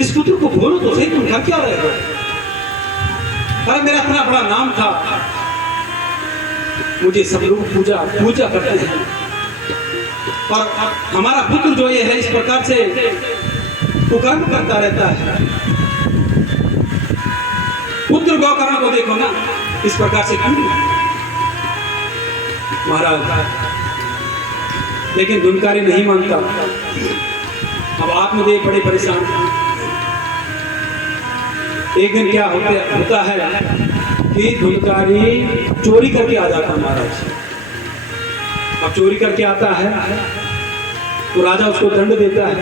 इस पुत्र को बोलो तो सही, तुम कर क्या रहे हो? अरे मेरा इतना बड़ा नाम था, मुझे सब लोग पूजा करते हैं, और हमारा पुत्र जो ये है इस प्रकार से कुकर्म करता रहता है। पुत्र गौकर्ण को देखो ना, इस प्रकार से क्यों महाराज? लेकिन धुनकारी नहीं मानता। अब आत्मदेव बड़े परेशान। एक दिन क्या होता है कि धुनकारी चोरी करके आ जाता महाराज। अब चोरी करके आता है तो राजा उसको दंड देता है।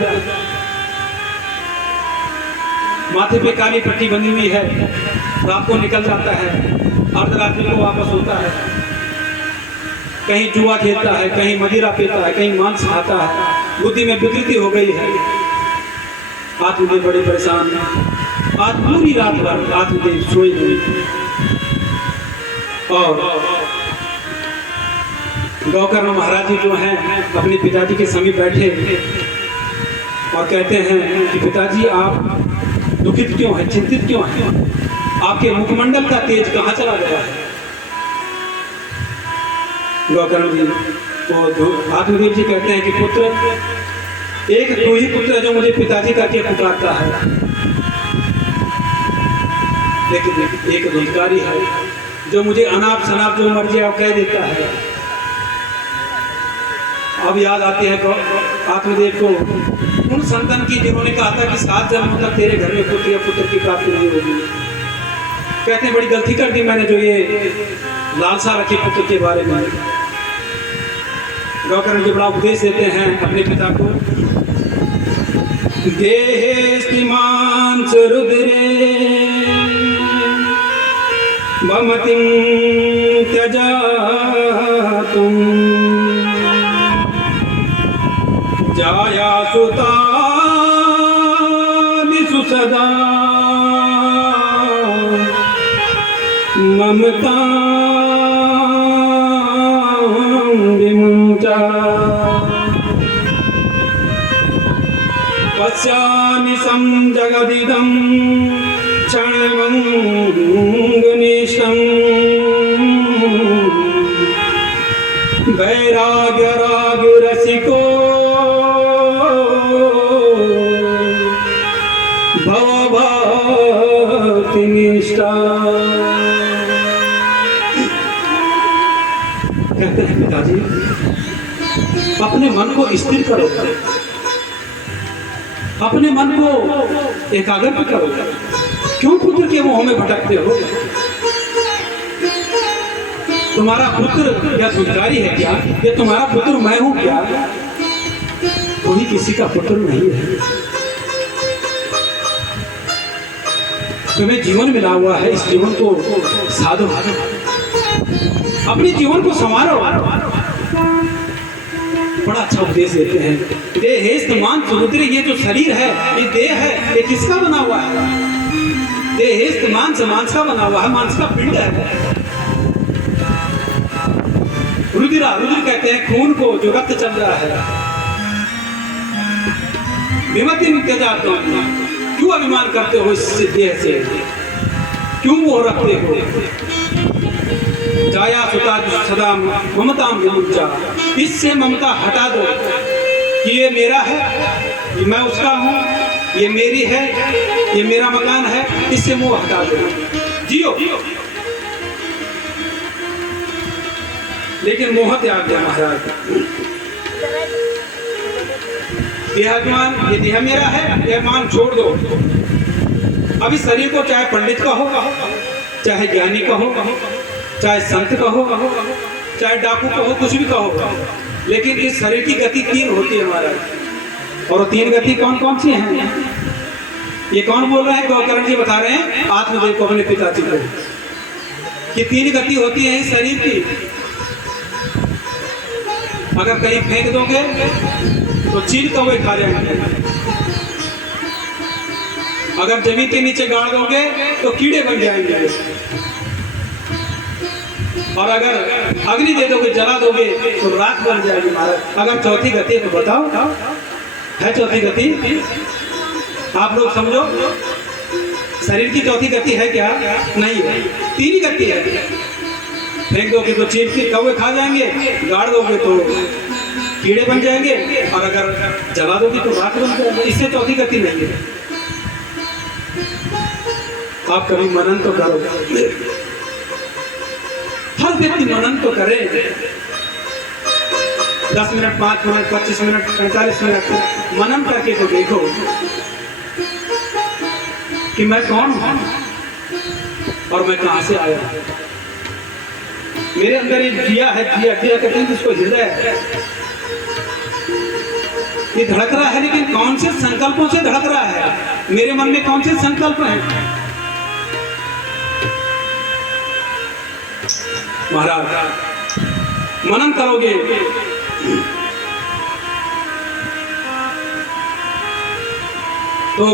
माथे पे काली पट्टी बनी हुई है, रात को निकल जाता है, अर्धरात्रि को वापस होता है, कहीं जुआ खेलता है, कहीं मदिरा पीता है, कहीं मांस खाता है, बुद्धि में विकृति हो गई है। आत्मदेव बड़े परेशान हैं। आज पूरी रात भर आत्मदेव सोए नहीं, और गौकर्ण महाराज जी जो हैं अपने पिताजी के समीप बैठे और कहते हैं कि पिताजी आप दुखित क्यों हैं, चिंतित क्यों हैं? आपके मुखमंडल का तेज कहाँ चला गया है? गौकर्ण जी तो आत्मदेव जी कहते हैं कि पुत्र, एक तू ही पुत्र है जो मुझे पिताजी करके पुकारता है, लेकिन एक धुनकारी है जो मुझे अनाप शनाप जो मर्जी आप कह देता है। अब याद आती है आत्मदेव को उन संतान की जिन्होंने कहा था कि 7 जन्मों तक तेरे घर में पुत्र या पुत्र की प्राप्ति नहीं होगी। कहते हैं बड़ी गलती कर दी मैंने जो ये लालसा रखी पुत्र के बारे में। गौकर्ण जी बड़ा उपदेश देते हैं अपने पिता को। देहेस्तिमान सुरुद्रे ममतिं त्यजातुं जाया सुतादिषु सदा ममतां विमुञ्चा पश्यामि संजगदिदं क्षणभङ्गुनिष्ठं वैराग्यरागरसिको भवभक्तिनिष्ठा। कहते हैं पिताजी अपने मन को स्थिर करो, अपने मन को एकाग्र करो। क्यों पुत्र के मोह में भटकते हो? तुम्हारा पुत्र या धुनकारी है क्या? ये तुम्हारा पुत्र मैं हूं क्या? कोई किसी का पुत्र नहीं है। तुम्हें जीवन मिला हुआ है, इस जीवन को साधो, अपने जीवन को संवारो। बड़ा अच्छा उपदेश देते हैं। देहेस्तमान सुरुद्रे, ये जो शरीर है, ये देह है, ये किसका बना हुआ है? देहेस्त मांस, मांस का बना हुआ है, मांस का पिंड है। रुद्र, रुद्र कहते हैं खून को, जो रक्त चल रहा है। विमति त्यजातु, क्यों अभिमान करते हो इस देह से? क्यों वो रखते हो? जाया सुता सदा ममताम विमुञ्चा, इससे ममता हटा दो कि ये मेरा है, ये मैं उसका हूँ, ये मेरी है, ये मेरा मकान है, इससे मोह हटा दो, जियो। लेकिन मोह त्याग दिया महाराज। देहाभिमान, ये देह मेरा है, ये मान छोड़ दो। अभी शरीर को चाहे पंडित कहो, चाहे ज्ञानी कहो, चाहे संत कहो, चाहे डाकू कहो, कुछ भी कहो, लेकिन इस शरीर की गति 3 होती है महाराज। और 3 गति कौन कौन सी हैं? ये कौन बोल रहे हैं? गौकर्ण जी बता रहे हैं आत्मदेव को, अपने पिताजी को, कि 3 गति होती है इस शरीर की। अगर कहीं फेंक दोगे तो चील कौवे खा जाएंगे, अगर जमीन के नीचे गाड़ दोगे तो कीड़े बन जाएंगे, और अगर अग्नि दे दोगे, जला दोगे तो राख बन जाएगी महाराज। अगर चौथी गति है तो बताओ, है चौथी गति? आप लोग समझो, शरीर की चौथी गति है क्या? नहीं है, 3 ही गति है। फेंक दोगे तो चील के कौवे खा जाएंगे, गाड़ दोगे तो कीड़े बन जाएंगे, और अगर जला दोगे तो राख बन जाएंगे। इससे चौथी गति नहीं है। आप कभी मनन तो करो, हर व्यक्ति मनन तो करे। 10 मिनट, 5 मिनट, 25 मिनट, 45 मिनट मनन करके तो देखो कि मैं कौन हूं और मैं कहां से आया। मेरे अंदर एक जिया है, जिया कहते हैं जिसको हृदय है, ये धड़क रहा है, लेकिन कौन से संकल्पों से धड़क रहा है? मेरे मन में कौन से संकल्प हैं? महाराज, मनन करोगे तो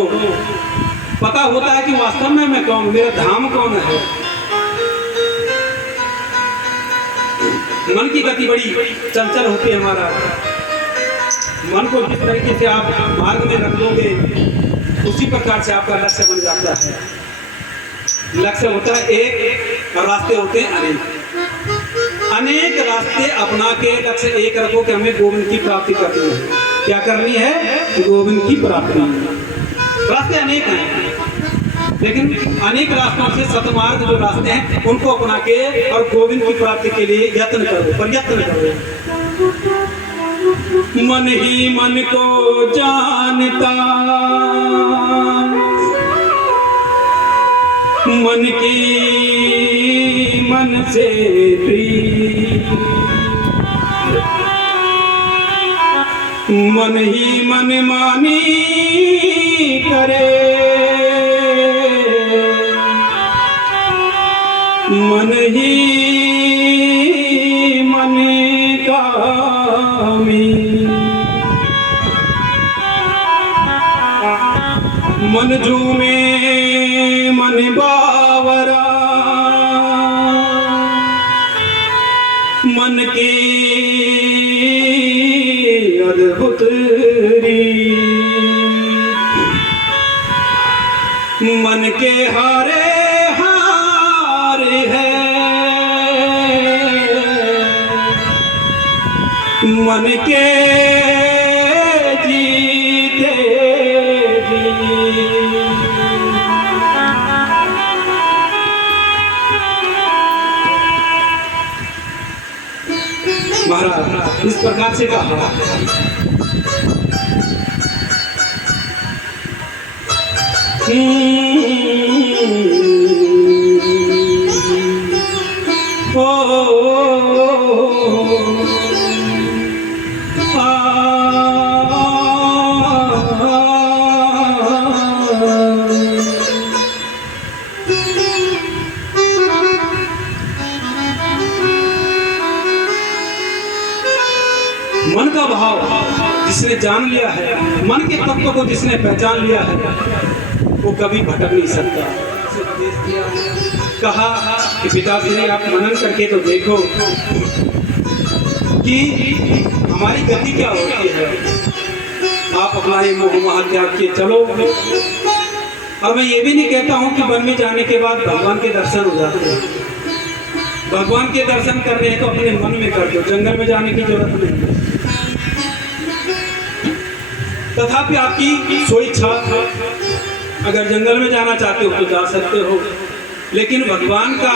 पता होता है कि वास्तव में मैं कौन, मेरा धाम कौन है। मन की गति बड़ी चंचल होती है। हमारा मन को जिस तरीके से आप मार्ग में रख दोगे, उसी प्रकार से आपका लक्ष्य बन जाता है। लक्ष्य होता है एक और रास्ते होते हैं अनेक। अनेक रास्ते अपना के लक्ष्य एक रखो कि हमें गोविंद की प्राप्ति करनी है। क्या करनी है? गोविंद की प्राप्ति। रास्ते अनेक हैं, लेकिन अनेक रास्तों से सतमार्ग जो रास्ते हैं उनको अपना के और गोविंद की प्राप्ति के लिए यत्न करो, प्रयत्न करो। मन ही मन को जानता, मन की मन से प्रीत, मन ही मन मानी करे, मन ही मन कामी, मन झूमे मन बावरा, मन की अद्भुत रीत, मन के हारे हार है, मन के जीते जी। महाराज इस प्रकार से कहा, मन का भाव जिसने जान लिया है, मन के तत्व को जिसने पहचान लिया है, वो कभी भटक नहीं सकता। कहा कि पिताश्री आप मनन करके तो देखो कि हमारी गति क्या होती है। आप अपना ये मोह माया त्याग के चलो। और मैं ये भी नहीं कहता हूँ कि वन में जाने के बाद भगवान के दर्शन हो जाते हैं। भगवान के दर्शन करने हैं तो अपने मन में कर दो, जंगल में जाने की जरूरत नहीं। तथापि आपकी स्वेच्छा, अगर जंगल में जाना चाहते हो तो जा सकते हो, लेकिन भगवान का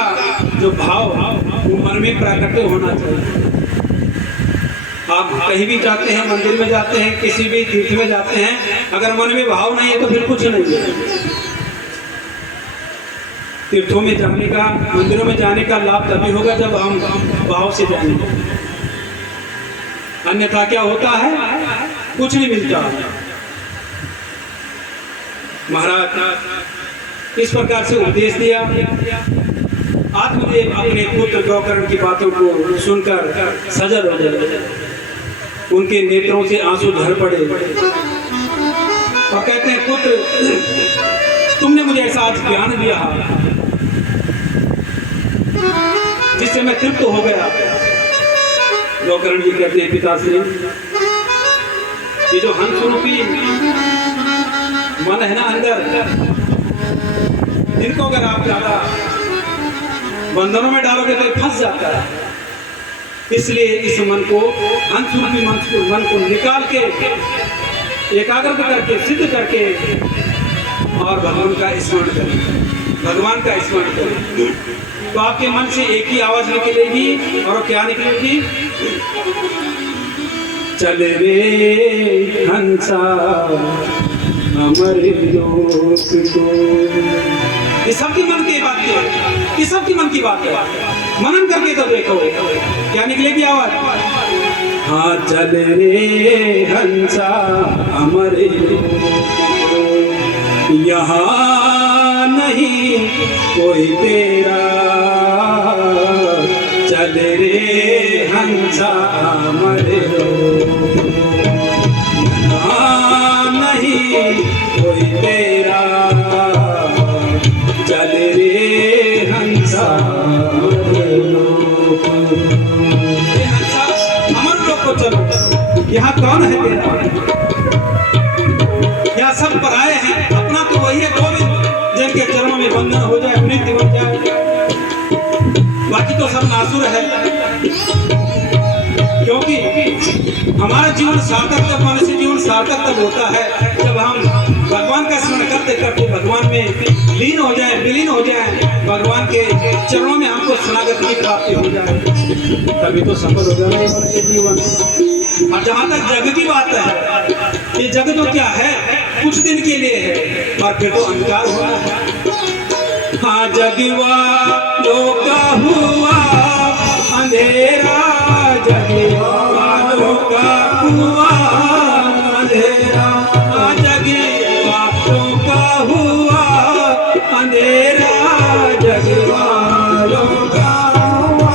जो भाव वो मन में प्रकट होना चाहिए। आप कहीं भी जाते हैं, मंदिर में जाते हैं, किसी भी तीर्थ में जाते हैं, अगर मन में भाव नहीं है तो फिर कुछ नहीं है। तीर्थों में जाने का, मंदिरों में जाने का लाभ तभी होगा जब हम भाव से जाएंगे, अन्यथा क्या होता है? कुछ नहीं मिलता। महाराज इस प्रकार से उपदेश दिया। आत्मदेव अपने पुत्र गौकर्ण की बातों को सुनकर सजल हो गए, उनके नेत्रों से आंसू झर पड़े और कहते हैं, पुत्र तुमने मुझे ऐसा आज ज्ञान दिया जिससे मैं तृप्त हो गया। गौकर्ण जी कहते हैं, पिताश्री ये जो हंस रूपी मन है ना अंदर, इनको अगर आप ज्यादा बंधनों में डालोगे तो फंस जाता है। इसलिए इस मन को, अंश रूपी मन को निकाल के एकाग्र करके सिद्ध करके और भगवान का स्मरण करें, भगवान का स्मरण करें, तो आपके मन से एक ही आवाज निकलेगी। और क्या निकलेगी? चल रे हंसा हमारे लोक को। ये सबकी मन की बात है, ये सबकी मन की बात है। मनन करके तो देखो क्या निकलेगी आवाज। हाँ चल रे हंसा हमारे यहाँ नहीं कोई तेरा, चल रे हंसा हमारे यहाँ नहीं कोई तेरा, चल रे हंसा अमर लोग को चलो। यहाँ कौन है तेरा? यहाँ सब पराये हैं, अपना तो वही है गोविंद, जिनके चरणों में बंधन हो जाए, मृत्यु बन जाए, बाकी तो सब नासुर है। क्योंकि हमारा जीवन सार्थक तब, मनुष्य जीवन सार्थक तब होता है जब हम भगवान का स्मरण करते करते भगवान में लीन हो जाए, विलीन हो जाए, भगवान के चरणों में हमको शरणागति की प्राप्ति हो जाए, तभी तो सफल हो जाए मनुष्य जीवन। और जहाँ तक जग की बात है, ये जग तो क्या है, कुछ दिन के लिए है और फिर तो अंधकार हुआ है। हाँ जगवा लोका हुआ अंधेरा, जगवा लोका हुआ अंधेरा, जगवा लोका हुआ अंधेरा, जगवा लोका हुआ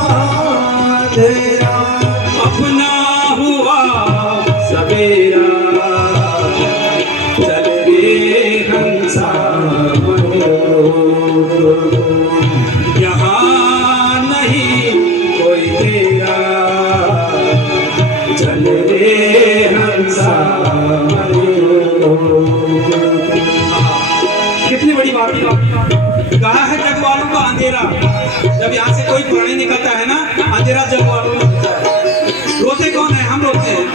अंधेरा, अपना हुआ सवेरा, चल रे हंसा यहाँ नहीं कोई तेरा, चल रे हंसा। कितनी बड़ी बात कहा है, जग वालों का अंधेरा। जब यहाँ से कोई प्राणी निकलता है ना, अंधेरा जग वालों में होता है। रोते कौन है? हम रोते हैं,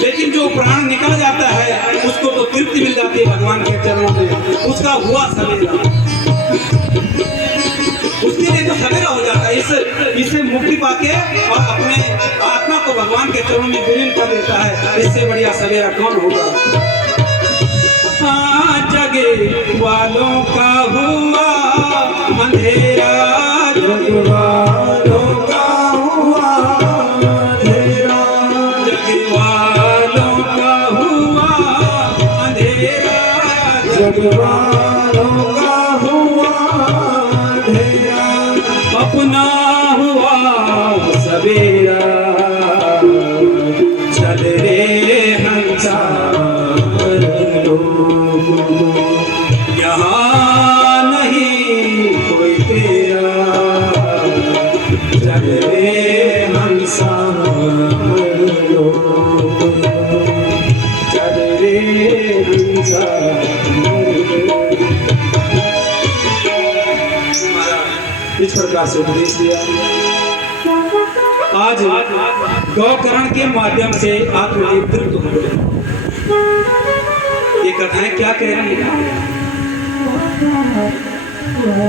लेकिन जो प्राण निकल जाता है उसको तो तृप्ति मिल जाती है भगवान के चरणों में, उसका हुआ सवेरा, उसके लिए तो सवेरा हो जाता है। इससे मुक्ति पाके और अपने आत्मा को भगवान के चरणों में विलीन कर देता है। इससे बढ़िया सवेरा कौन होगा? हाँ जगे वालों का हुआ अंधेरा, जग वालों का हुआ अंधेरा, जग वालों का हुआ अंधेरा, जग वालों का हुआ अंधेरा, अपना हुआ सवेरा, चल रे हंसा यहाँ नहीं कोई तेरा, चल रे हंसा, चल रे हंसा। इस प्रकार से उपदेश दिया। आज गौकरण के माध्यम से आत्मदेव तृप्त हो गए। ये कथाएं क्या कह रही हैं?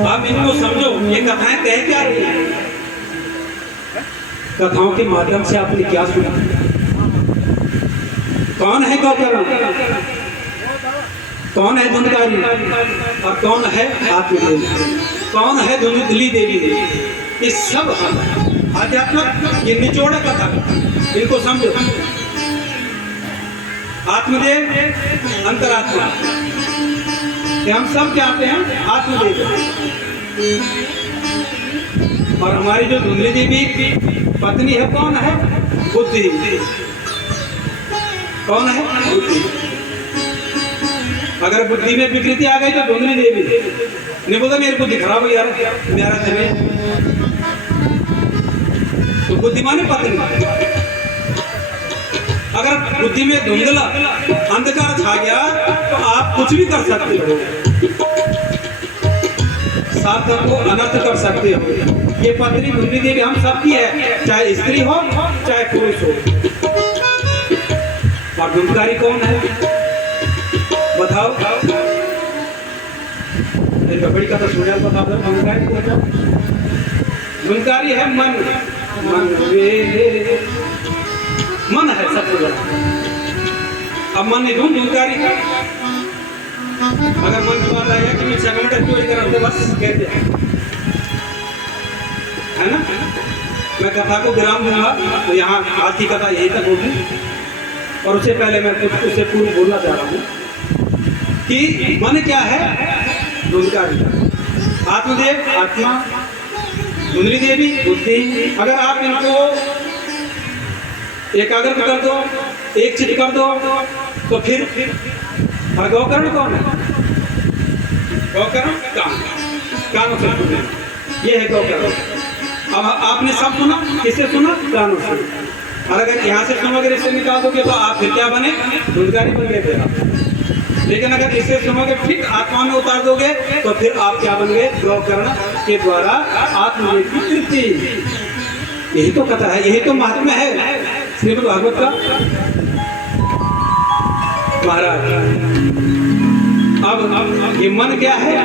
आप इनको समझो, ये कथाएं कह क्या रही हैं? कथाओं के माध्यम से आपने क्या सुना? कौन है गौकरण, कौन है धुंधकारी और कौन है आत्मदेव, कौन है धुंधली देवी? ये सब आध्यात्मिक, ये निचोड़ कथा, इनको समझो। आत्मदेव अंतरात्मा, हम सब चाहते हैं आत्मदेव। और हमारी जो धुंधली देवी की पत्नी है, कौन है? बुद्धि। कौन है? बुद्धि। अगर बुद्धि में विकृति आ गई तो धुंधली देवी नहीं बोलता मेरी बुद्धि खराब हो यार, मेरा चले तो बुद्धिमान पत्नी। अगर बुद्धि में धुंधला अंधकार छा गया तो आप कुछ भी कर सकते हो, सार्थक को अनर्थ कर सकते हो। ये पत्री मुंडी देवी हम सबकी है, चाहे स्त्री हो चाहे पुरुष हो। और धूमकारी कौन है बताओ? बड़ी कथा सुना बता दो। धूमकारी है मन, मन मन है सबसे बड़ा। अब मन नहीं धूमकारी का, अगर मन की बात आएगा कि मैं चकमटा चोरी कर रहा बस कहते हैं, है ना। मैं कथा को विराम दूंगा, तो यहाँ आज की कथा यही तक होगी। और उससे पहले मैं कुछ उससे पूर्व बोलना चाह रहा हूँ कि मन क्या है? धूमकारी, आत्मदेव आत्मा, धुंधली देवी बुद्धि। अगर आप इनको एकाग्र कर दो, एक चित्त कर दो, तो फिर गौकर्ण कौन है? गौकर्ण कान, कानों से सुने, ये है गौकर्ण। अब आपने सब सुना, किससे सुना? कानों से। और अगर यहाँ से सुनोगे, इससे निकाल दोगे, तो आप फिर क्या बने? धूमकारी बन गए फिर आप। लेकिन अगर इससे सुनोगे फिर आत्मा में उतार दोगे, तो फिर आप क्या बन गए? गौकर्ण के द्वारा आत्मवेद की तृप्ति। यही तो कथा है, यही तो महात्म्य है श्रीमद् भागवत का। महाराज अब ये मन क्या है?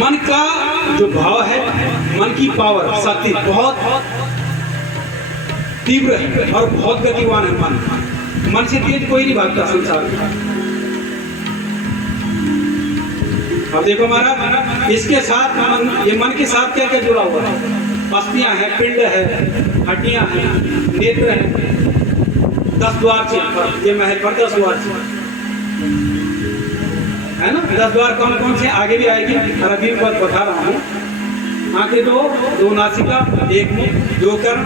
मन का जो भाव है, मन की पावर, शक्ति बहुत तीव्र है और बहुत गतिवान है। मन से तेज कोई नहीं भागता संसार में। अब देखो महाराज, इसके साथ मन, ये मन के साथ क्या क्या जुड़ा हुआ है? अस्थियां हैं, पिंड है, हड्डियां हैं, नेत्र है, 10 द्वार से, ये महल पर 10 द्वार से, है ना। 10 द्वार कौन कौन से आगे भी आएगी, और अभी मैं बता रहा हूँ। आंखें दो नासिका, एक मुख, 2 कर्म,